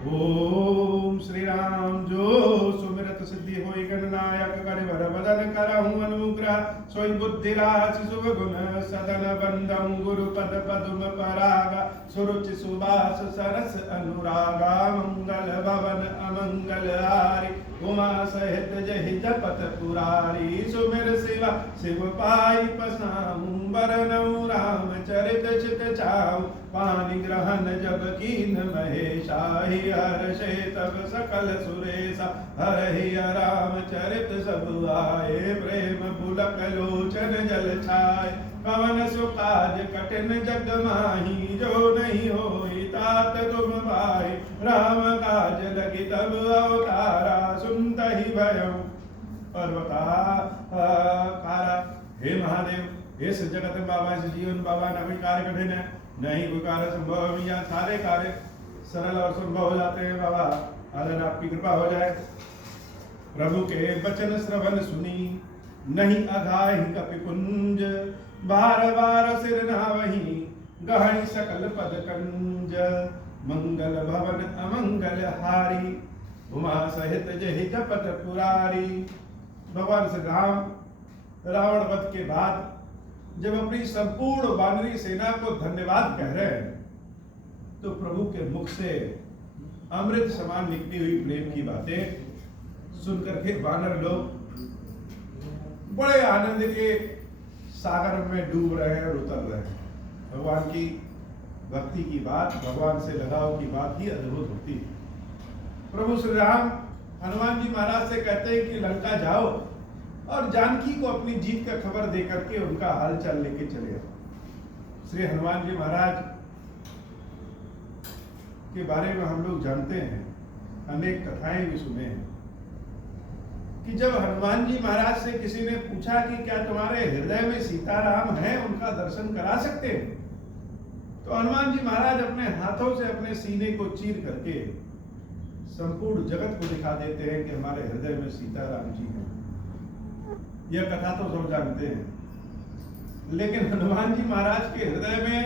ओम श्री राम जो सुमिरत सिद्धि होई गणनायक कर वर बदन करहु अनुग्रह सोई बुद्धि राशि शुभ गुण सदन बंदम गुरु पद पद्म परागा सुरुचि सुबास सरस अनुरागा मंगल भवन अमंगल हारी उमा सहित जहि जपत पुरारी सुमिर शिवा शिव पाई पसाऊं बरनऊं राम चरित चित चाऊं पानि ग्रहण जब कीन महेशाहि हर्षे तब सकल सुरेशा हरहि राम चरित सब आए प्रेम पुलक लोचन जल छाए पवन सुकाज कठिन जग माही जो नहीं होई तात तुम भाई राम काज लगी तब अवतारा सुनत ही भयं पर्वताकारा। हे महादेव इस जगत में बाबा इस जीवन बाबा न कोई कार्य कठिन है नहीं कोई कार्य संभव है यहाँ सारे कार्य सरल और संभव हो जाते हैं बाबा अगर आपकी कृपा हो जाए। प्रभु के वचन श्रवण सुनी नहीं अघाहि कपिपुंज बार बार सिर नावहि गहन सकल पद कंज मंगल भवन अमंगल हारी उमा सहित जहि जपत पुरारी। भगवान श्री राम रावण वध के बाद जब अपनी संपूर्ण वानरी सेना को धन्यवाद कह रहे हैं तो प्रभु के मुख से अमृत समान निकली हुई प्रेम की बातें सुनकर के वानर लोग बड़े आनंद के सागर में डूब रहे हैं और उतर रहे हैं। भगवान की भक्ति की बात भगवान से लगाव की बात ही अद्भुत होती है। प्रभु श्री राम हनुमान जी महाराज से कहते हैं कि लंका जाओ और जानकी को अपनी जीत का खबर देकर के उनका हाल चाल लेके चले आओ। श्री हनुमान जी महाराज के बारे में हम लोग जानते हैं अनेक कथाएं भी सुने हैं कि जब हनुमान जी महाराज से किसी ने पूछा कि क्या तुम्हारे हृदय में सीताराम हैं उनका दर्शन करा सकते हैं तो हनुमान जी महाराज अपने हाथों से अपने सीने को चीर करके संपूर्ण जगत को दिखा देते हैं कि हमारे हृदय में सीताराम जी हैं। यह कथा तो सब जानते हैं लेकिन हनुमान जी महाराज के हृदय में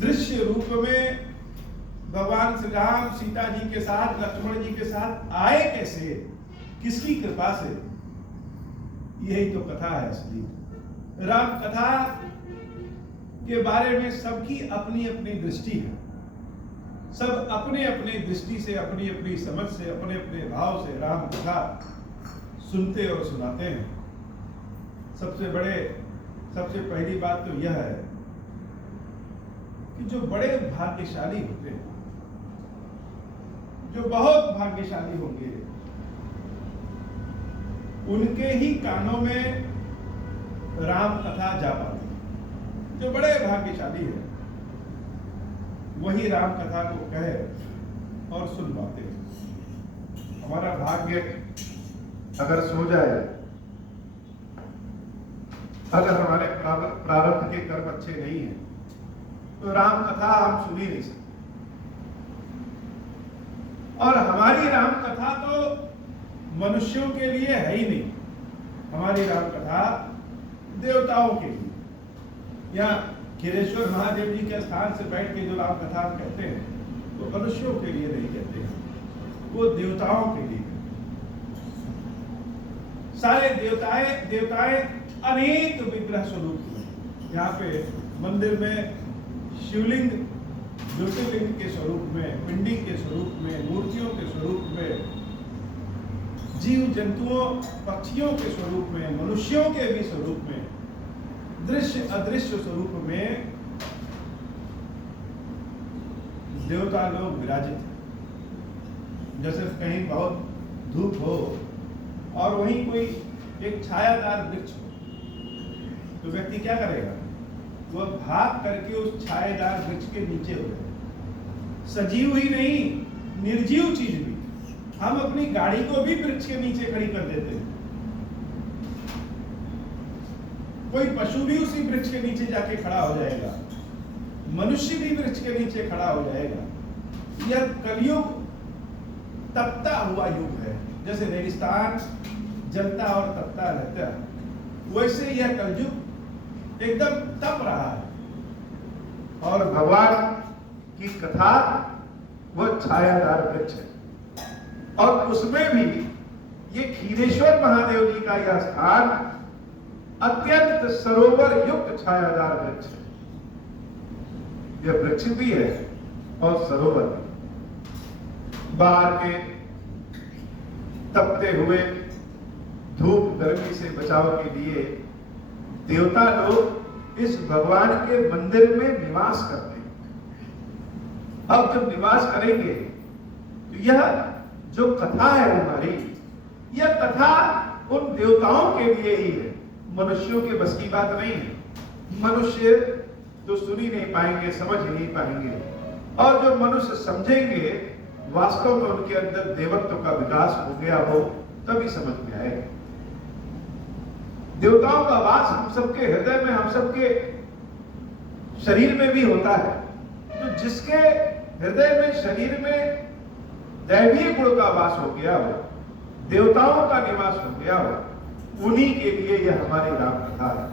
दृश्य रूप में भगवान श्री राम सीता जी के साथ लक्ष्मण जी के साथ आए कैसे किसकी कृपा से यही तो कथा है असली। राम कथा के बारे में सबकी अपनी अपनी दृष्टि है सब अपने अपने दृष्टि से अपनी अपनी समझ से अपने अपने भाव से राम कथा सुनते और सुनाते हैं। सबसे पहली बात तो यह है कि जो बड़े भाग्यशाली होते हैं जो बहुत भाग्यशाली होंगे उनके ही कानों में राम कथा जा पाती। जो बड़े भाग्यशाली है वही राम कथा को कहे और सुन पाते हैं। हमारा भाग्य अगर सो जाए अगर हमारे प्रारब्ध के कर्म अच्छे नहीं हैं तो राम कथा हम सुन ही नहीं सकते। और हमारी राम कथा तो मनुष्यों के लिए है ही नहीं हमारी राम कथा देवताओं के लिए। यहाँ खीरेश्वर महादेव जी के स्थान से बैठ के जो राम कथा हम कहते हैं वो मनुष्यों के लिए नहीं कहते हैं वो देवताओं के लिए। सारे देवताएं अनेक विग्रह स्वरूप में यहाँ पे मंदिर में शिवलिंग ज्योतिर्लिंग के स्वरूप में पिंडी के स्वरूप में मूर्तियों के स्वरूप में जीव जंतुओं पक्षियों के स्वरूप में मनुष्यों के भी स्वरूप में दृश्य अदृश्य स्वरूप में देवता लोग विराजित हैं। जैसे कहीं बहुत धूप हो और वहीं कोई एक छायादार वृक्ष हो तो व्यक्ति क्या करेगा वह भाग करके उस छायादार वृक्ष के नीचे हो जाए। सजीव ही नहीं निर्जीव चीज भी हम अपनी गाड़ी को भी वृक्ष के नीचे खड़ी कर देते हैं। कोई पशु भी उसी वृक्ष के नीचे जाके खड़ा हो जाएगा मनुष्य भी वृक्ष के नीचे खड़ा हो जाएगा। यह कलयुग तपता हुआ युग है। जैसे रेगिस्तान जलता और तपता रहता है वैसे यह कलयुग एकदम तप रहा है। और भगवान की कथा वो छायादार वृक्ष है, और उसमें भी ये खीरेश्वर महादेव जी का यह स्थान अत्यंत सरोवर युक्त छायादार वृक्ष है। यह वृक्ष भी है और सरोवर भी। बाहर के तपते हुए धूप गर्मी से बचाव के लिए देवता लोग इस भगवान के मंदिर में निवास करते हैं। अब जब निवास करेंगे तो यह जो कथा है हमारी, यह कथा उन देवताओं के लिए ही है, मनुष्यों के बस की बात नहीं है। मनुष्य तो सुन ही नहीं पाएंगे, समझ ही नहीं पाएंगे, और जो मनुष्य समझेंगे वास्तव में उनके अंदर देवत्व का विकास हो गया हो तभी समझ में आएगा। देवताओं का वास हम सबके हृदय में, हम सबके शरीर में भी होता है। तो जिसके हृदय में, शरीर में दैवीय गुण का वास हो गया हो, देवताओं का निवास हो गया हो, उन्हीं के लिए यह हमारी राम कथा है।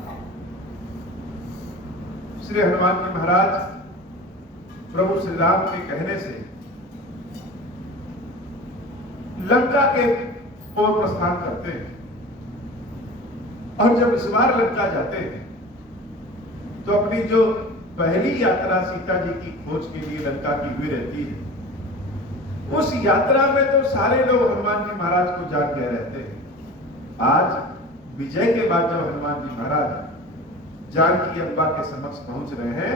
श्री हनुमान जी महाराज प्रभु श्री राम के कहने से लंका के ओर प्रस्थान करते हैं, और जब इस बार लंका जाते हैं तो अपनी जो पहली यात्रा सीता जी की खोज के लिए लंका की हुई रहती है, उस यात्रा में तो सारे लोग हनुमान जी महाराज को जान गए रहते हैं। आज विजय के बाद जब हनुमान जी महाराज जानकी अम्बा के समक्ष पहुंच रहे हैं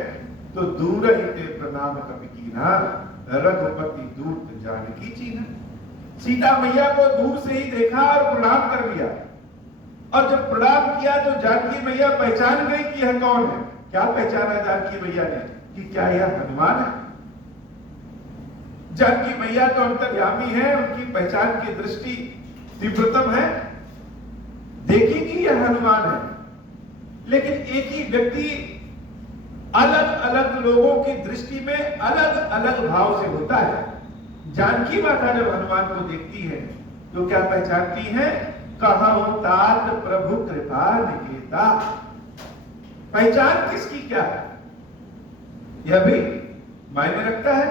तो दूर ही ते प्रणाम कपि कीन्हा, रघुपति दूत जानकी चीन्हा। सीता मैया को दूर से ही देखा और प्रणाम कर लिया, और जब प्रणाम किया तो जानकी मैया पहचान गई कि यह कौन है। क्या पहचाना जानकी मैया ने कि क्या यह हनुमान है। जानकी मैया तो अंतर्यामी है, उनकी पहचान की दृष्टि तीव्रतम है, देखेगी यह हनुमान है। लेकिन एक ही व्यक्ति अलग अलग लोगों की दृष्टि में अलग अलग भाव से होता है। जानकी माता जब हनुमान को देखती है तो क्या पहचानती है, कहूं तात प्रभु कृपा निकेता। पहचान किसकी क्या है यह भी मायने रखता है।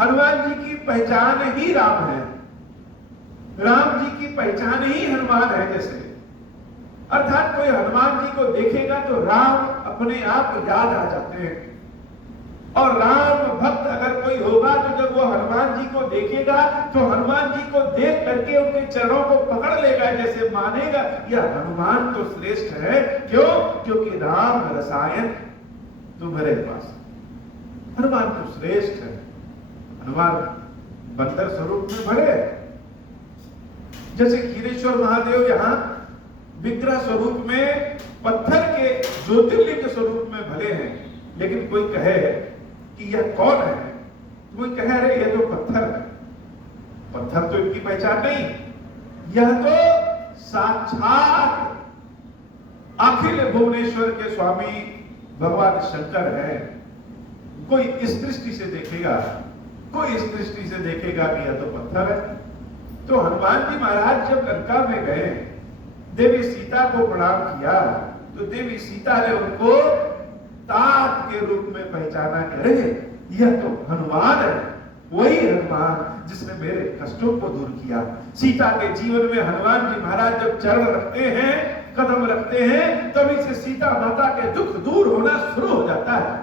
हनुमान जी की पहचान ही राम है, राम जी की पहचान ही हनुमान है। जैसे अर्थात कोई हनुमान जी को देखेगा तो राम अपने आप याद आ जाते हैं, और राम भक्त अगर कोई होगा तो जब वो हनुमान जी को देखेगा तो हनुमान जी को देख करके उनके चरणों को पकड़ लेगा, जैसे मानेगा यह हनुमान तो श्रेष्ठ है। क्यों? क्योंकि राम रसायन तुम्हारे पास, हनुमान तो श्रेष्ठ है। हनुमान बंदर स्वरूप में भले, जैसे खीरेश्वर महादेव यहाँ विग्रह स्वरूप में, पत्थर के ज्योतिर्लिंग स्वरूप में भले हैं, लेकिन कोई कहे कि यह कौन है, कोई कहे रहे यह तो पत्थर है। पत्थर तो इनकी पहचान नहीं, यह तो साक्षात अखिल भुवनेश्वर के स्वामी भगवान शंकर है। कोई इस दृष्टि से देखेगा, कोई इस दृष्टि से देखेगा कि यह तो पत्थर है। तो हनुमान जी महाराज जब लंका में गए, देवी सीता को प्रणाम किया, तो देवी सीता ने उनको तात के रूप में पहचाना कि अरे यह तो हनुमान है, वही हनुमान जिसने मेरे कष्टों को दूर किया। सीता के जीवन में हनुमान जी महाराज जब चरण रखते हैं, कदम रखते हैं, तभी से सीता माता के दुख दूर होना शुरू हो जाता है।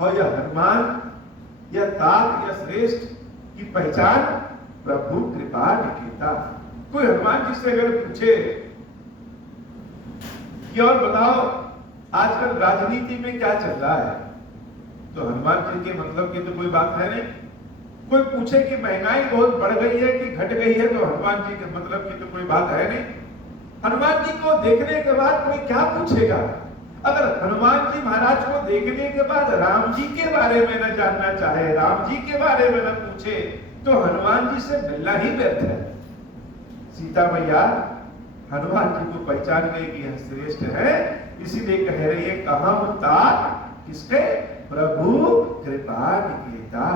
और यह हनुमान, यह तात, यह श्रेष्ठ की पहचान प्रभु कृपा निकेता। कोई हनुमान जी से अगर पूछे कि और बताओ आजकल राजनीति में क्या चल रहा है, तो हनुमान जी के मतलब की तो कोई बात है नहीं। कोई पूछे कि महंगाई बहुत बढ़ गई है कि घट गई है, तो हनुमान जी के मतलब की तो कोई बात है नहीं। हनुमान जी को देखने के बाद कोई क्या पूछेगा। अगर हनुमान जी महाराज को देखने के बाद राम जी के बारे में न जानना चाहे, राम जी के बारे में न पूछे, तो हनुमान जी से मिलना ही व्यर्थ है। सीता मैया हनुमान जी को पहचान गई कि यह श्रेष्ठ है, इसीलिए कह रही है कहूं तात किसके, प्रभु कृपा निकेता।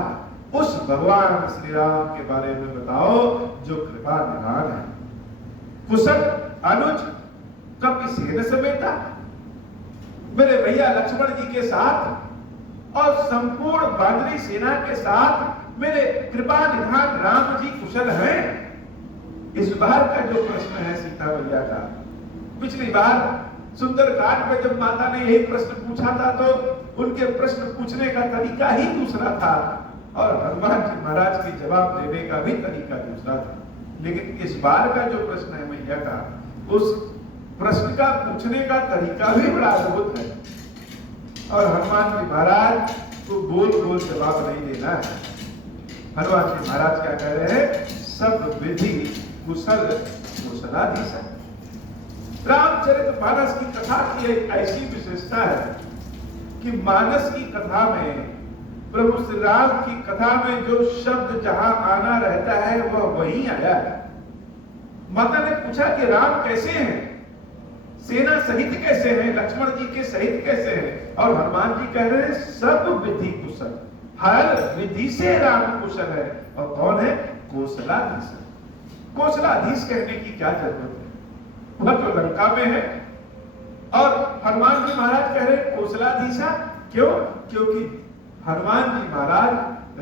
उस भगवान श्री राम के बारे में बताओ जो कृपा निधान है। कुशल अनुज कपि सेन समेता, मेरे भैया लक्ष्मण जी के साथ और संपूर्ण बानरी सेना के साथ मेरे कृपा निधान राम जी कुशल हैं? इस बार का जो प्रश्न है सीता मैया का, पिछली बार सुंदरकांड में जब माता ने यही प्रश्न पूछा था तो उनके प्रश्न पूछने का तरीका ही दूसरा था और हनुमान जी महाराज के जवाब देने का भी तरीका दूसरा था। लेकिन इस बार का जो प्रश्न है मैया का, उस प्रश्न का पूछने का तरीका भी बड़ा अद्भुत है और हनुमान जी महाराज को गोल गोल जवाब नहीं देना है। हनुमान जी महाराज क्या कह रहे हैं? सब विधि कुशल कुशलाधीश। रामचरितमानस की कथा की एक ऐसी विशेषता है कि मानस की कथा में, प्रभु श्री राम की कथा में जो शब्द जहां आना रहता है वह वहीं आया है। माता ने पूछा कि राम कैसे हैं, सेना सहित कैसे हैं, लक्ष्मण जी के सहित कैसे हैं, और हनुमान जी कह रहे हैं सब विधि कुशल, हर विधि से राम कुशल है। और कौन है? कौशलाधीश। कौशलाधीश कहने की क्या जरूरत है, वह तो लंका में है। और हनुमान जी महाराज कह रहे कौशलाधीशा, क्यों? क्योंकि हनुमान जी महाराज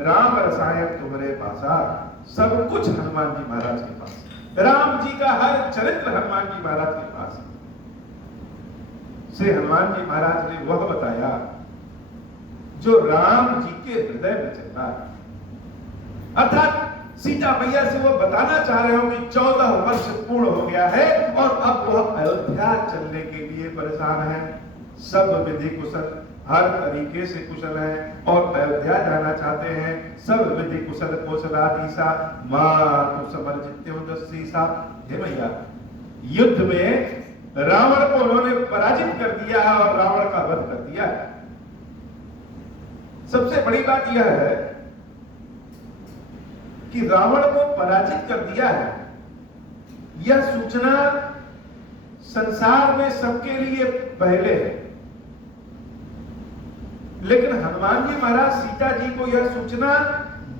राम रसायन तुम्हारे पासा, सब कुछ हनुमान जी महाराज के पास, राम जी का हर चरित्र हनुमान जी महाराज के पास से हनुमान जी महाराज ने वह बताया जो राम जी के हृदय में चलता है। अर्थात सीता मैया से वो बताना चाह रहे हो कि 14 वर्ष पूर्ण हो गया है और अब वह अयोध्या चलने के लिए परेशान है। सब विधि कुशल, हर तरीके से कुशल है और अयोध्या जाना चाहते हैं। सब विधि कुशल कौशलाधीशा, मातु समर्जित्योदस्सीसा। हे मैया, युद्ध में रावण को उन्होंने पराजित कर दिया है और रावण का वध कर दिया है। सबसे बड़ी बात यह है कि रावण को पराजित कर दिया है। यह सूचना संसार में सबके लिए पहले है, लेकिन हनुमान जी महाराज सीता जी को यह सूचना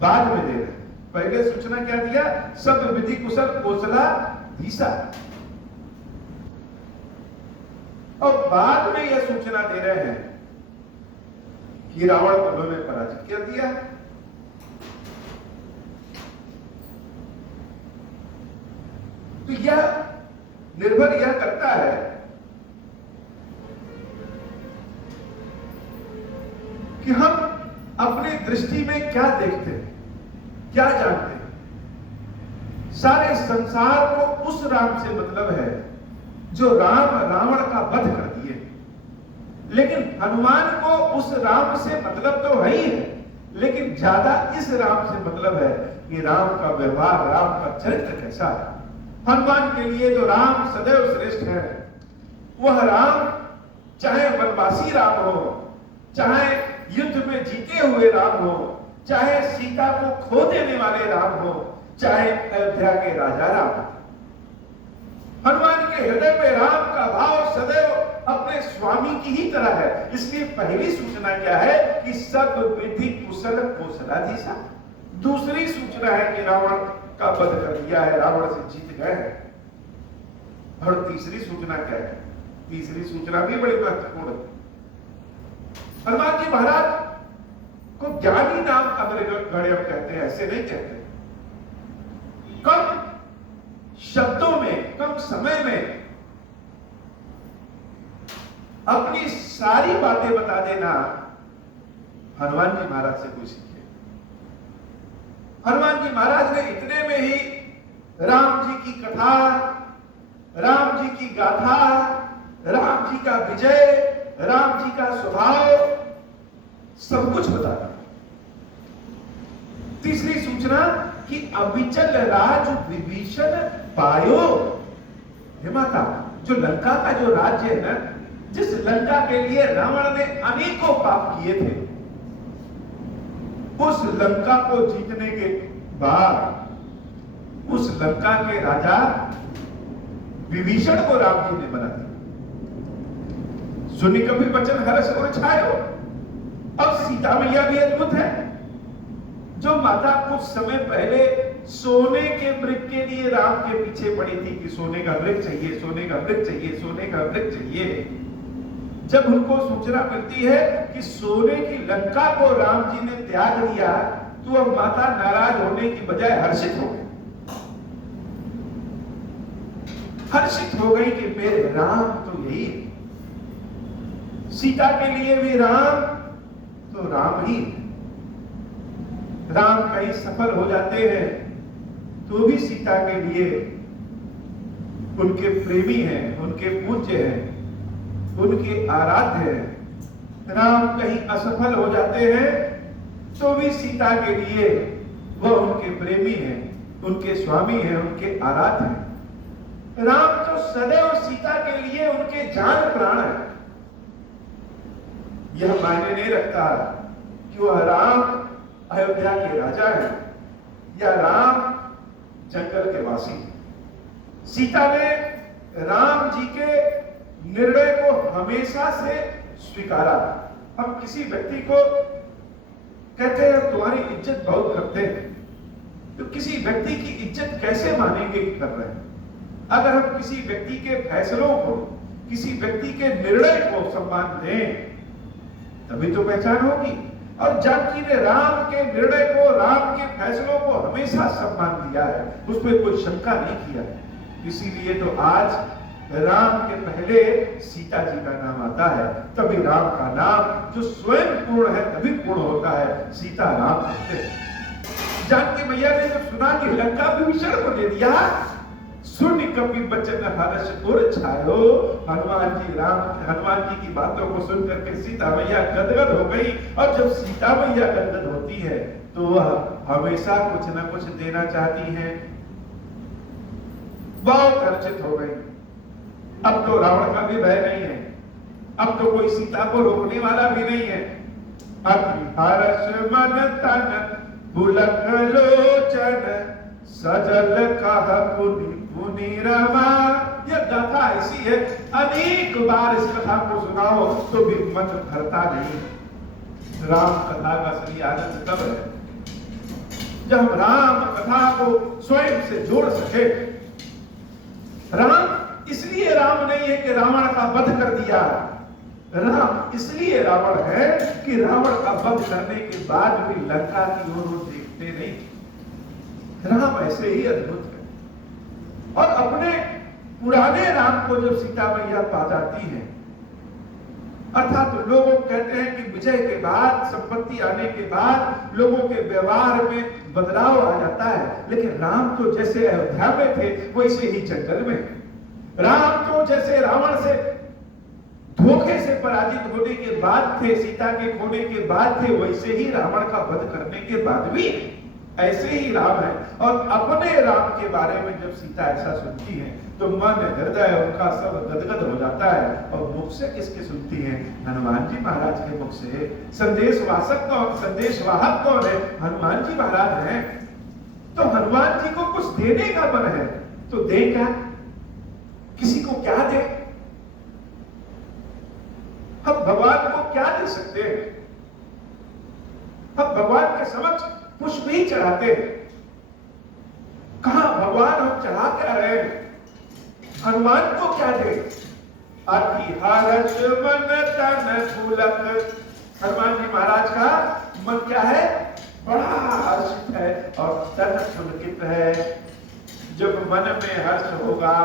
बाद में दे रहे हैं। पहले सूचना क्या दिया? सब विधि कुशल कौशलाधीशा, और बाद में यह सूचना दे रहे हैं कि रावण को उन्होंने पराजित कर दिया। तो यह निर्भर यह करता है कि हम अपनी दृष्टि में क्या देखते हैं, क्या जानते हैं। सारे संसार को उस राम से मतलब है जो राम रावण का वध कर दिए, लेकिन हनुमान को उस राम से मतलब तो है ही है, लेकिन ज्यादा इस राम से मतलब है कि राम का व्यवहार, राम का चरित्र कैसा है। हनुमान के लिए जो राम सदैव श्रेष्ठ है वह राम, चाहे वनवासी राम हो, चाहे युद्ध में जीते हुए राम हो, चाहे सीता को खो देने वाले राम हो, चाहे अयोध्या के राजा राम हो। हनुमान के हृदय में राम का भाव सदैव अपने स्वामी की ही तरह है। इसलिए पहली सूचना क्या है कि सब विधि कुशल कौशलाधीशा। दूसरी सूचना है कि रावण का वध कर दिया है, रावण से जीत गए हैं। और तीसरी सूचना क्या है? तीसरी सूचना भी बड़ी महत्वपूर्ण है। हनुमान जी महाराज को ज्ञानी नाम अग्रगण्य कहते हैं, ऐसे नहीं कहते। कम शब्दों में, कम समय में अपनी सारी बातें बता देना हनुमान जी महाराज से कोई सीखे। हनुमान जी महाराज ने इतने में ही राम जी की कथा, राम जी की गाथा, राम जी का विजय, राम जी का स्वभाव सब कुछ बता दिया। तीसरी सूचना कि अविचल राज विभीषण पायो। हे माता, जो लंका का जो राज्य है ना, जिस लंका के लिए रावण ने अनेकों पाप किए थे, उस लंका को जीतने के बाद उस लंका के राजा विभीषण को राम जी ने बना दिया। सुनी कभी वचन हर्ष और छायो। अब सीता मैया भी अद्भुत है, जो माता कुछ समय पहले सोने के वृक्ष के लिए राम के पीछे पड़ी थी कि सोने का वृक्ष चाहिए, सोने का वृक्ष चाहिए, सोने का वृक्ष चाहिए। जब उनको सूचना मिलती है कि सोने की लंका को राम जी ने त्याग दिया, तो अब माता नाराज होने की बजाय हर्षित हो गई। हर्षित हो गई कि मेरे राम तो यही है। सीता के लिए भी राम तो राम ही है। राम कहीं सफल हो जाते हैं तो भी सीता के लिए उनके प्रेमी हैं, उनके पूज्य हैं, उनके आराध्य हैं। राम कहीं असफल हो जाते हैं तो भी सीता के लिए वह उनके प्रेमी हैं, उनके स्वामी हैं, उनके आराध्य हैं। राम तो सदैव सीता के लिए उनके जान प्राण है। यह मायने नहीं रखता कि वह राम अयोध्या के राजा हैं या राम जंगल के वासी हैं। सीता ने राम जी के निर्णय को हमेशा से स्वीकारा। हम किसी व्यक्ति को कहते हैं तुम्हारी इज्जत बहुत करते हैं, तो किसी व्यक्ति की इज्जत कैसे मानेंगे कि कर रहे हैं? अगर हम किसी व्यक्ति के फैसलों को, किसी व्यक्ति के निर्णय को सम्मान दें तभी तो पहचान होगी। और जानकी ने राम के निर्णय को, राम के फैसलों को हमेशा सम्मान दिया है, उसमें कोई शंका नहीं किया है। इसीलिए तो आज राम के पहले सीता जी का नाम आता है। तभी राम का नाम जो स्वयं पूर्ण है तभी पूर्ण होता है, सीता राम कहते हैं। जानकी मैया ने जब सुना कि लंका विभीषण को दे दिया, सुन कपि बचन हर्ष उर छायो। हनुमान जी की बातों को सुन करके सीता मैया गदगद हो गई। और जब सीता मैया गदगद होती है तो वह हमेशा कुछ न कुछ देना चाहती हैं। बहुत हर्षित हो गई। अब तो रावण का भी भय नहीं है, अब तो कोई सीता को रोकने वाला भी नहीं है। अति हर्ष मन तन पुलक लोचन सजल कह पुनि पुनि रमा। यह गाथा ऐसी है, अनेक बार इस कथा को सुनाओ तो भी मन भरता नहीं। राम कथा का असली आनंद तब है जब राम कथा को स्वयं से जोड़ सके। राम इसलिए राम नहीं है कि रावण का वध कर दिया। राम इसलिए रावण है कि रावण का वध करने के बाद भी लंका की ओर देखते नहीं। राम ऐसे ही अद्भुत है। और अपने पुराने राम को जब सीता मैया पा जाती है, अर्थात तो लोग कहते हैं कि विजय के बाद, संपत्ति आने के बाद लोगों के व्यवहार में बदलाव आ जाता है, लेकिन राम तो जैसे अयोध्या में थे वैसे ही जंगल में। राम तो जैसे रावण से धोखे से पराजित होने के बाद थे, सीता के खोने के बाद थे, वैसे ही रावण का वध करने के बाद भी ऐसे ही राम है। और अपने राम के बारे में जब सीता ऐसा सुनती है तो मन हृदय उनका सब गदगद हो जाता है। और मुख से किसके सुनती है? हनुमान जी महाराज के मुख से। संदेशवाहक कौन, संदेशवाहक कौन है? हनुमान जी महाराज हैं। तो हनुमान जी को कुछ देने का मन है तो दे क्या? किसी को क्या दे? हम भगवान को क्या दे सकते हैं? हम भगवान के समक्ष पुष्प ही चढ़ाते हैं। कहां भगवान हम चढ़ा क्या रहे हैं? हनुमान को क्या दे? अति हर्ष मन तन पुलक। हनुमान जी महाराज का मन क्या है? बड़ा हर्षित है और तन पुलकित है। जब मन में हर्ष होगा,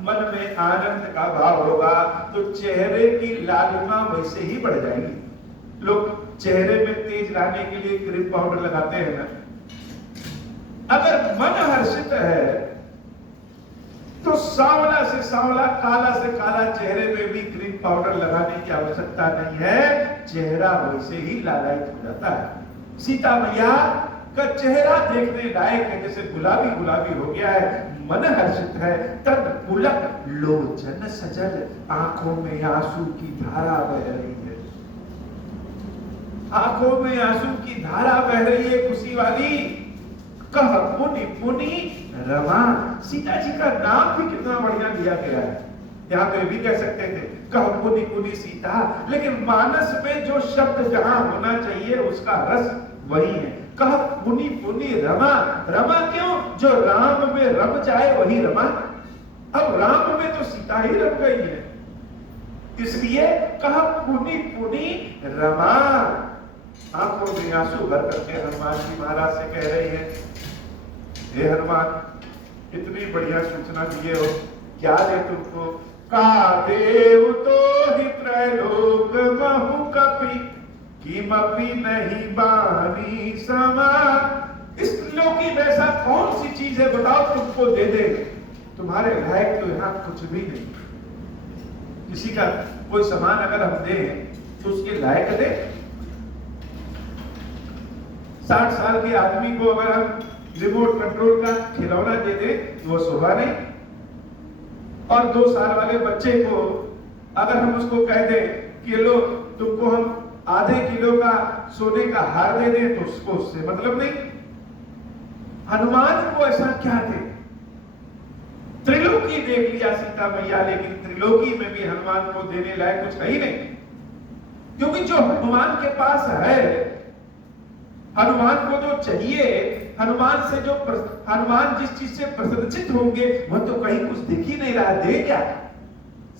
मन में आनंद का भाव होगा तो चेहरे की लालिमा वैसे ही बढ़ जाएगी। लोग चेहरे में तेज लाने के लिए क्रीम पाउडर लगाते हैं ना। अगर मन हर्षित है तो सांवला से सांवला, काला से काला चेहरे में भी क्रीम पाउडर लगाने की आवश्यकता नहीं है, चेहरा वैसे ही लालायित हो जाता है। सीता मैया का चेहरा देखने लायक है, जैसे गुलाबी गुलाबी हो गया है, मन हर्षित है। तब पुलक लोचन सजल, आंखों में आंसू की धारा बह रही है। आंखों में आंसू की धारा बह रही है खुशी वाली। कह पुनि पुनि रमा। सीता जी का नाम भी कितना बढ़िया दिया गया है। यहाँ पे भी कह सकते थे कह पुनि पुनि सीता, लेकिन मानस में जो शब्द जहां होना चाहिए उसका रस वही है। कह पुनि पुनि रमा। रमा क्यों? जो राम में रम जाए वही रमा। अब राम में तो सीता ही रम गई है, इसलिए कहा पुनि पुनि रमा। आंखों में आंसू भर करके हनुमान जी महाराज से कह रही है, हे हनुमान, इतनी बढ़िया सूचना दिए हो, क्या दे तुमको? का देव तो ही त्रैलोक महु कपि, किमपि नहीं बानी समा। इस त्रिलोकी में ऐसा कौन सी चीज है बताओ तुमको दे दे, तुम्हारे लायक तो यहाँ कुछ भी नहीं। किसी का कोई सामान अगर हम दें तो उसके लायक दे। 60 साल के आदमी को अगर हम रिमोट कंट्रोल का खिलौना दे दे तो वो शोभा नहीं, और 2 साल वाले बच्चे को अगर हम उसको कह दे कि लो तुमको हम आधे किलो का सोने का हार दे दें तो उसको उससे मतलब नहीं। हनुमान को ऐसा क्या दे? त्रिलोकी देख लिया सीता मैया, लेकिन त्रिलोकी में भी हनुमान को देने लायक कुछ है ही नहीं, क्योंकि जो हनुमान के पास है, हनुमान को जो चाहिए, हनुमान से जो हनुमान जिस चीज से प्रसन्नचित होंगे वह तो कहीं कुछ दिख ही नहीं रहा। दे क्या?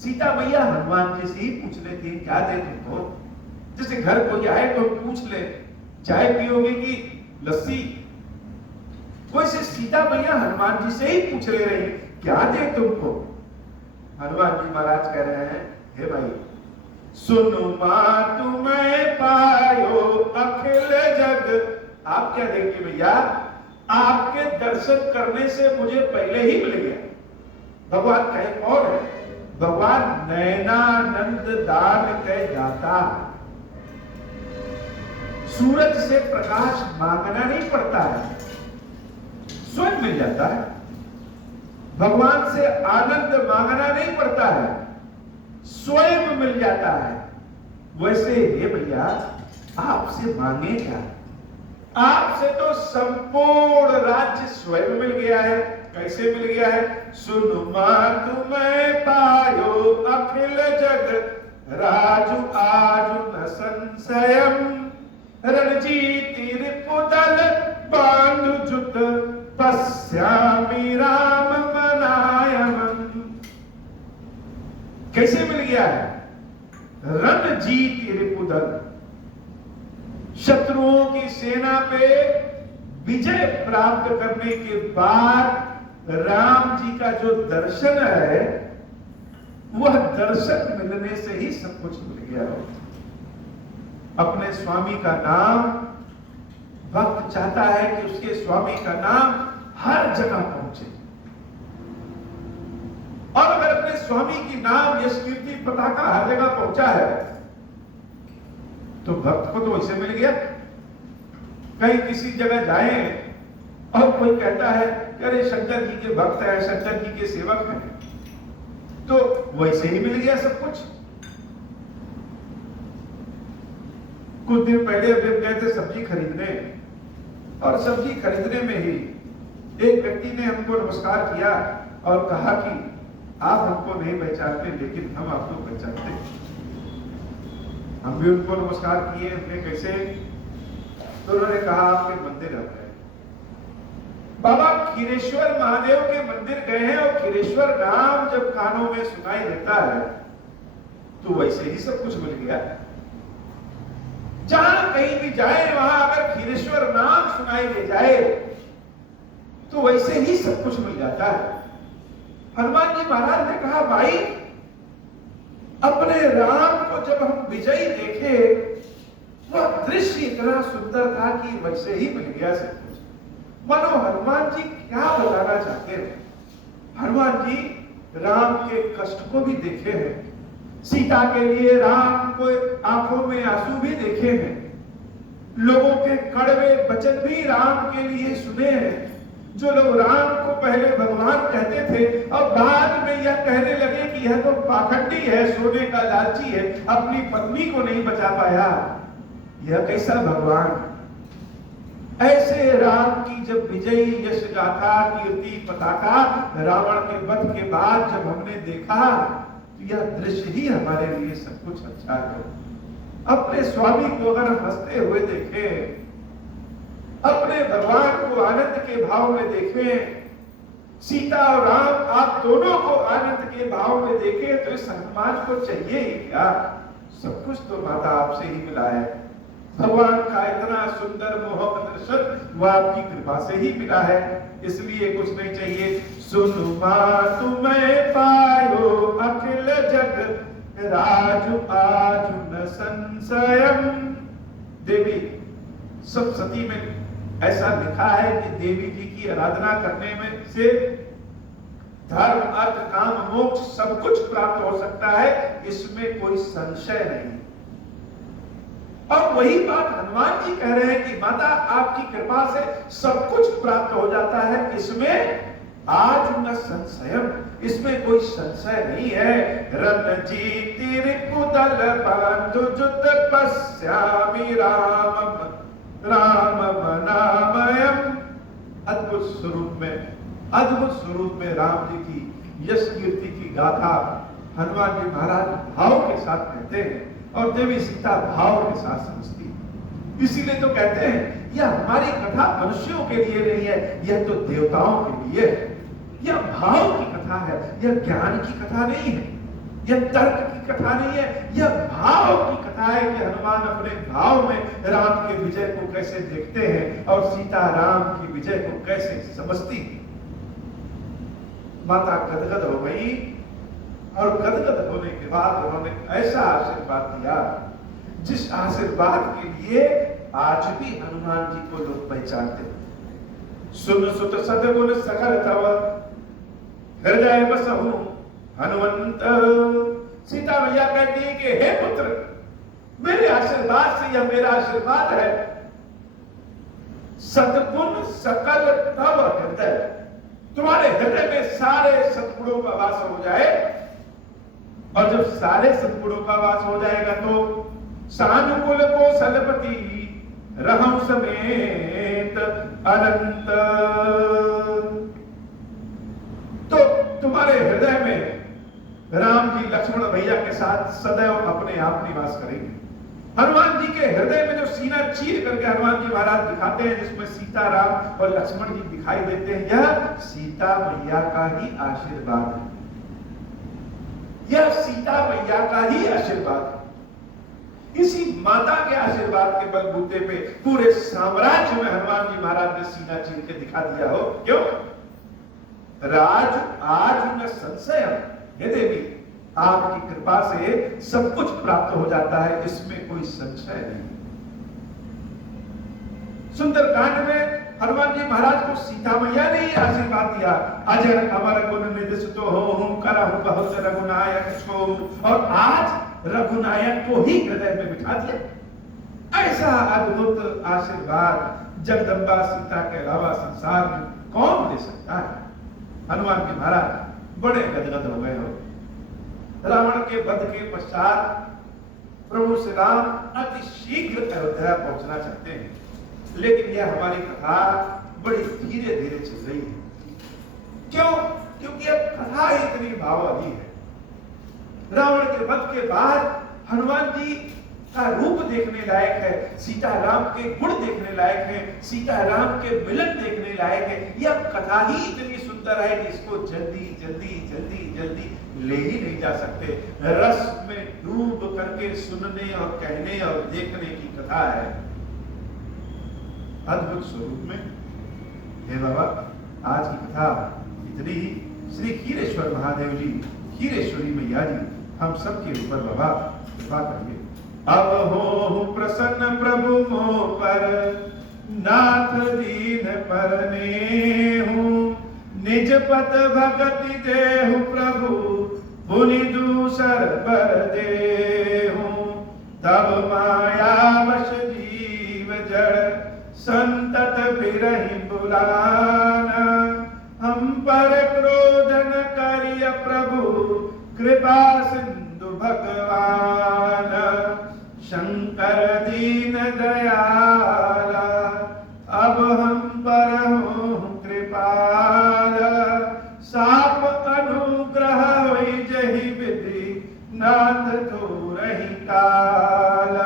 सीता मैया हनुमान जी से ही पूछ लेती, क्या दे तुमको? जैसे घर कोई आए तो पूछ ले, चाय पियोगे कि लस्सी? वैसे सीता मैया हनुमान जी से ही पूछ ले रही, क्या दे तुमको? हनुमान जी महाराज कह रहे हैं, हे भाई सुनो मां तुम्हें पायो अखिल जग। आप क्या देंगे भैया? आपके दर्शन करने से मुझे पहले ही मिल गया। भगवान कहे कौन है? भगवान नयनानंद दान कह दाता। सूरज से प्रकाश मांगना नहीं पड़ता है, स्वयं मिल जाता है। भगवान से आनंद मांगना नहीं पड़ता है, स्वयं मिल जाता है। वैसे हे भैया आपसे मांगे क्या? आपसे तो संपूर्ण राज्य स्वयं मिल गया है। कैसे मिल गया है? सुन मां तुम्हें पायो अखिल जग, राजू आजु न संशयम। रणजीति रिपुदल बांधु जुत, पश्यामि राम मनायमन। कैसे मिल गया है? रणजीति रिपुदल, शत्रुओं की सेना पे विजय प्राप्त करने के बाद राम जी का जो दर्शन है, वह दर्शन मिलने से ही सब कुछ मिल गया हो। अपने स्वामी का नाम, भक्त चाहता है कि उसके स्वामी का नाम हर जगह पहुंचे, और अगर अपने स्वामी की नाम यश कीर्ति पताका हर जगह पहुंचा है तो भक्त को तो वैसे मिल गया। कहीं किसी जगह जाए और कोई कहता है कि अरे शंकर जी के भक्त हैं, शंकर जी के सेवक हैं, तो वैसे ही मिल गया सब कुछ। कुछ दिन पहले हम गए थे सब्जी खरीदने, और सब्जी खरीदने में ही एक व्यक्ति ने हमको नमस्कार किया और कहा कि आप हमको नहीं पहचानते लेकिन हम आपको पहचानते। हम भी उनको नमस्कार किए। हमने कैसे? तो उन्होंने कहा आपके मंदिर आ गए, बाबा खीरेश्वर महादेव के मंदिर गए हैं, और खीरेश्वर नाम जब कानों में सुनाई देता है तो वैसे ही सब कुछ मिल गया। जहां कहीं भी जाए वहां अगर खीरेश्वर नाम सुनाई दे जाए तो वैसे ही सब कुछ मिल जाता है। हनुमान जी महाराज ने कहा, भाई अपने राम को जब हम विजयी देखे, वह दृश्य इतना सुंदर था कि वैसे ही मिल गया सब कुछ। मानो हनुमान जी क्या बताना चाहते हैं? हनुमान जी राम के कष्ट को भी देखे हैं, सीता के लिए राम को आंखों में आंसू भी देखे हैं, लोगों के कड़वे वचन भी राम के लिए सुने हैं। जो लोग राम को पहले भगवान कहते थे और बाद में यह कहने लगे कि यह तो पाखंडी है, सोने का लालची है, अपनी पत्नी को नहीं बचा पाया, यह कैसा भगवान? ऐसे राम की जब विजयी यश गाथा कीर्ति पताका रावण के वध के बाद जब हमने देखा तो यह दृश्य ही हमारे लिए सब कुछ अच्छा है। अपने स्वामी को अगर हंसते हुए देखें, अपने भगवान को आनंद के भाव में देखें, सीता और राम आप दोनों को आनंद के भाव में देखें तो इस हनुमान को चाहिए ही क्या? सब कुछ तो माता आपसे ही मिला है। भगवान का इतना सुंदर मोहक दर्शन वो आपकी कृपा से ही मिला है, इसलिए कुछ नहीं चाहिए। सुनु मां तुम्हें पायो अखिल जग राजु आजु न संशयम। देवी सप्तशती में ऐसा लिखा है कि देवी जी की आराधना करने में से धर्म अर्थ काम मोक्ष सब कुछ प्राप्त हो सकता है, इसमें कोई संशय नहीं। और वही बात हनुमान जी कह रहे हैं कि माता आपकी कृपा से सब कुछ प्राप्त हो जाता है, इसमें आज न संशयम, इसमें कोई संशय नहीं है। रणजीति रिपुदल बंधु जुत पश्यामि रामम रामम नामयम। अद्भुत स्वरूप में राम जी की यश कीर्ति की गाथा हनुमान जी महाराज भाव के साथ कहते हैं और देवी सीता भाव के साथ समझती है। इसीलिए तो कहते हैं यह हमारी कथा मनुष्यों के लिए नहीं है, यह तो देवताओं के लिए है। यह भाव की कथा है, यह ज्ञान की कथा नहीं है, यह तर्क की कथा नहीं है, यह भाव की कथा है कि हनुमान अपने भाव में राम के विजय को कैसे देखते हैं और सीता राम की विजय को कैसे समझती है। माता गदगद हो गई और गदगद होने के बाद उन्होंने ऐसा आशीर्वाद दिया जिस आशीर्वाद के लिए आज भी हनुमान जी को लोग पहचानते हैं। सुन सुत सदगुण सकल तव हृदय बसहु हनुमंत। सीता मैया कहती है कि हे पुत्र, मेरे आशीर्वाद से यह मेरा आशीर्वाद है, सद्गुण सकल तव हृदय, तुम्हारे हृदय में सारे सद्गुणों का वास हो जाए। और जब सारे सद्गुणों का वास हो जाएगा तो सानुकूल को सलपति रहम समेत अनंत। तो तुम्हारे हृदय में राम जी लक्ष्मण भैया के साथ सदैव अपने आप निवास करेंगे। हनुमान जी के हृदय में जो सीना चीर करके हनुमान जी महाराज दिखाते हैं, जिसमें सीता राम और लक्ष्मण जी दिखाई देते हैं, यह सीता मैया का ही आशीर्वाद है, यह सीता मैया का ही आशीर्वाद है। इसी माता के आशीर्वाद के बलबूते पे पूरे साम्राज्य में हनुमान जी महाराज ने सीना चीर के दिखा दिया हो। क्यों? राज आज न संशय। हे देवी, आपकी कृपा से सब कुछ प्राप्त हो जाता है, इसमें कोई संशय नहीं। सुंदरकांड में हनुमान जी महाराज को सीता मैया ने ही आशीर्वाद दिया। अजर अमर गुण निधि सुतो होम करहु बहुत रघुनायक छो। और आज रघुनायक को ही हृदय में बिठा दिया। ऐसा अद्भुत आशीर्वाद जगदम्बा सीता के अलावा संसार में कौन दे सकता है? हनुमान जी महाराज बड़े गदगद हो गए हो। रावण के वध के पश्चात प्रभु श्री राम अति शीघ्र अयोध्या पहुंचना चाहते हैं, लेकिन यह हमारी कथा बड़ी धीरे धीरे चल रही है। क्यों? क्योंकि अब कथा ही इतनी भाववादी है। रावण के वध के बाद हनुमान जी का रूप देखने लायक है, सीता राम के गुण देखने लायक है, सीता राम के मिलन देखने लायक है। यह कथा ही इतनी सुंदर है कि इसको जल्दी जल्दी जल्दी जल्दी ले ही नहीं जा सकते। रस में डूब करके सुनने और कहने और देखने की कथा है। अद्भुत स्वरूप में हे बाबा, आज की कथा इतनी ही। श्री खीरेश्वर महादेव जी, खीरेश्वरी मैया जी हम सबके ऊपर बाबा कृपा करिए। अब हो प्रसन्न प्रभु मोह पर, नाथ दीन परने हूँ, निज पद भगति देहु प्रभु, पुनि दूसर बर देहु। तब माया वश जीव जड़, संतत बिरहि बुलाना, हम पर क्रोध न करिय प्रभु, कृपा सिंधु भगवान। शंकर दीन दयाला, अब हम पर हो कृपाल, साप अनुग्रह होई जहि विधि, नाथ तो रही काल।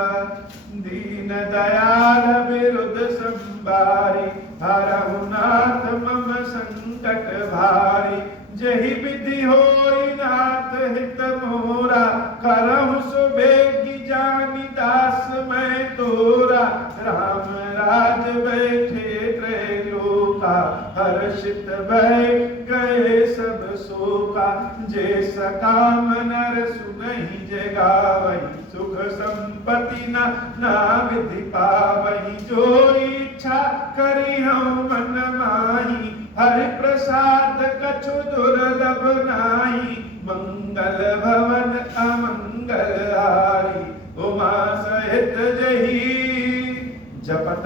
दीन दयाल विरुद्ध संबारी, हरहु नाथ मम संग संकट भारी, जही विधि होई नाथ हित मोरा, करहु सो बेगी जानी दास मैं तोरा। राम राज बैठे त्रैलोका, हर्षित भय गए सब शोका। जे सकाम नर सुनहि जगावहि, सुख संपत्ति ना विधि पावहि। जो इच्छा करी हम मन माही, हरि प्रसाद कछु दुर्लभ नाही। मंगल भवन अमंगल हारी, उमा सहित जही जपत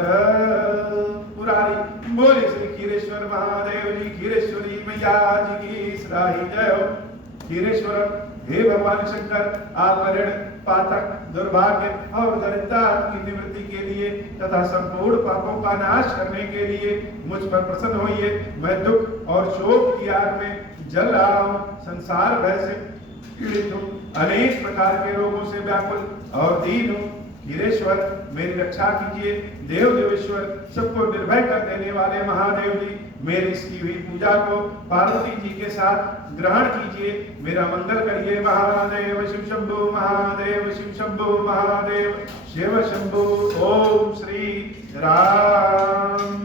पुरारी। बोले श्री खीरेश्वर महादेव जी, खीरेश्वरी मैया जी की सराही जय हो। खीरेश्वर हे भगवान शंकर, आप ऋण पातक दुर्भाग्य और दरिद्रता की निवृत्ति के लिए तथा संपूर्ण पापों का नाश करने के लिए मुझ पर प्रसन्न होइए। मैं दुख और शोक की आग में जल रहा हूँ, संसार भय से पीड़ित हूँ, अनेक प्रकार के रोगों से व्याकुल और दीन हूँ। खीरेश्वर मेरी रक्षा कीजिए। देव देवेश्वर, सबको निर्भय कर देने वाले महादेव जी, मेरी इसकी हुई पूजा को पार्वती जी के साथ ग्रहण कीजिए, मेरा मंगल करिए। महादेव शिव शंभु, महादेव शिव शंभु, महादेव शिव शंभु। ओम श्री राम